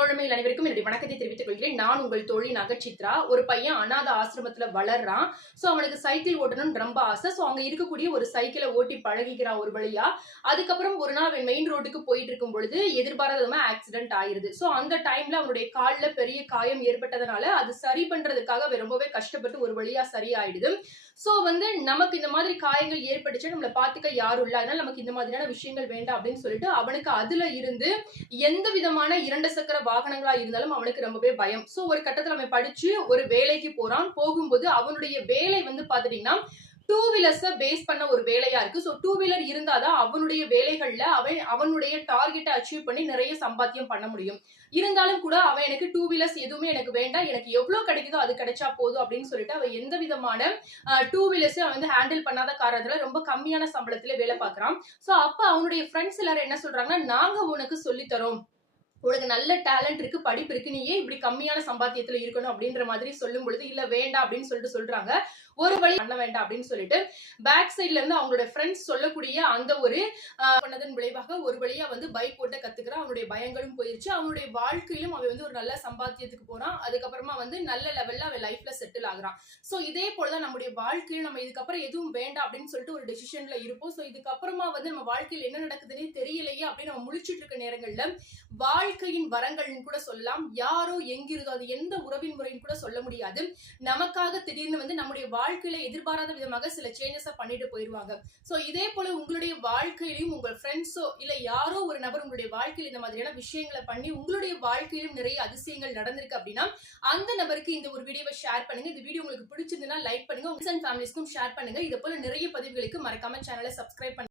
தோழமையில் அனைவருக்கும் என்னுடைய வணக்கத்தை தெரிவித்துக் கொள்கிறேன். நான் உங்கள் தோழி நகச்சித்ரா. ஒரு பையன் அநாத ஆசிரமத்துல வளர்றான். சோ அவனுக்கு சைக்கிள் ஓட்டணும்னு ரொம்ப ஆசை. சோ அங்க இருக்கக்கூடிய ஒரு சைக்கிளை ஓட்டி பழகிக்கிறான் ஒரு வழியா. அதுக்கப்புறம் ஒரு நாள் அவன் மெயின் ரோட்டுக்கு போயிட்டு இருக்கும் பொழுது எதிர்பாராத விதமா ஆக்சிடென்ட் ஆயிருது. சோ அந்த டைம்ல அவனுடைய கால்ல பெரிய காயம் ஏற்பட்டதுனால அது சரி பண்றதுக்காக அவன் ரொம்பவே கஷ்டப்பட்டு ஒரு வழியா சரியாயிடுது. சோ நமக்கு இந்த மாதிரி காயங்கள் ஏற்பட்டுச்சு, நம்மளை பாத்துக்க யாரும் இல்ல, அதனால நமக்கு இந்த மாதிரியான விஷயங்கள் வேண்டாம் அப்படின்னு சொல்லிட்டு அவனுக்கு அதுல இருந்து எந்த விதமான 2 சக்கர வாகனங்களா இருந்தாலும் அவனுக்கு ரொம்பவே பயம். சோ ஒரு கட்டத்துல அவன் படிச்சு ஒரு வேலைக்கு போறான். போகும்போது அவனுடைய வேலை பாத்துட்டீங்கன்னா டூ வீலர்ஸ பேஸ் பண்ண ஒரு வேலையா இருக்கு. சோ டூ வீலர் இருந்தாதான் அவனுடைய வேலைகள்ல அவனுடைய டார்கெட்டை அச்சீவ் பண்ணி நிறைய சம்பாத்தியம் பண்ண முடியும். இருந்தாலும் கூட அவன் எனக்கு டூ வீலர்ஸ் எதுவுமே எனக்கு வேண்டாம், எனக்கு எவ்வளவு கிடைக்குதோ அது கிடைச்சா போதும் அப்படின்னு சொல்லிட்டு அவன் எந்த விதமான டூ வீலர்ஸ் அவன் ஹேண்டில் பண்ணாத காரணத்துல ரொம்ப கம்மியான சம்பளத்துல வேலை பார்க்கறான். சோ அப்ப அவனுடைய ஃப்ரெண்ட்ஸ் எல்லாரும் என்ன சொல்றாங்கன்னா, நாங்க உனக்கு சொல்லி தரோம், உனக்கு நல்ல டேலண்ட் இருக்கு, படிப்பு இருக்கு, நீ ஏன் இப்படி கம்மியான சம்பாத்தியத்துல இருக்கணும் அப்படின்ற மாதிரி சொல்லும் பொழுது இல்ல வேண்டாம் அப்படின்னு சொல்லிட்டு சொல்றாங்க. ஒரு வழி பண்ண வேண்டாம் அப்படின்னு சொல்லிட்டு பேக் சைட்ல இருந்து அவங்களோட ஃப்ரெண்ட்ஸ் சொல்லக்கூடிய அந்த ஒரு பண்ணதன் விளைவாக ஒரு வழியா பைக் ஓட்ட கத்துக்கிறான். அவனுடைய பயங்களும் போயிருச்சு. அவனுடைய வாழ்க்கையிலும் அவன் ஒரு நல்ல சம்பாத்தியத்துக்கு போறான். அதுக்கப்புறமா நல்ல லெவல்ல அவன் லைஃப்ல செட்டில் ஆகுறான். சோ இதே போலதான் நம்முடைய வாழ்க்கையில நம்ம இதுக்கப்புறம் எதுவும் வேண்டாம் அப்படின்னு சொல்லிட்டு ஒரு டெசிஷன்ல இருப்போம். சோ இதுக்கப்புறமா நம்ம வாழ்க்கையில் என்ன நடக்குதுன்னே தெரியலையே அப்படின்னு நம்ம முழிச்சிட்டு இருக்க நேரங்கள்ல வாழ்க்கையின் வரங்கள்னு கூட சொல்லலாம். யாரோ எங்கிருந்தோ அது எந்த உறவின் முறைன்னு கூட சொல்ல முடியாது. நமக்காக திடீர்னு நம்முடைய வாழ்க்கையில எதிர்பாராத விதமாக சில சேஞ்சஸ் பண்ணிட்டு போயிருவாங்க. சோ இதே போல உங்களுடைய வாழ்க்கையிலும் உங்க ஃப்ரெண்ட்ஸோ இல்ல யாரோ ஒரு நபர் உங்களுடைய வாழ்க்கையில இந்த மாதிரியான விஷயங்களை பண்ணி உங்களுடைய வாழ்க்கையிலும் நிறைய அதிசயங்கள் நடந்திருக்கு அப்படின்னா அந்த நபருக்கு இந்த ஒரு வீடியோவை ஷேர் பண்ணுங்க. இந்த வீடியோ உங்களுக்கு பிடிச்சிருந்தா லைக் பண்ணுங்க, உங்க ஃபேமிலிஸ்க்கும் ஷேர் பண்ணுங்க. இது போல நிறைய பதிவுகளுக்கு மறக்காம சேனலை சப்ஸ்கிரைப் பண்ணுங்க.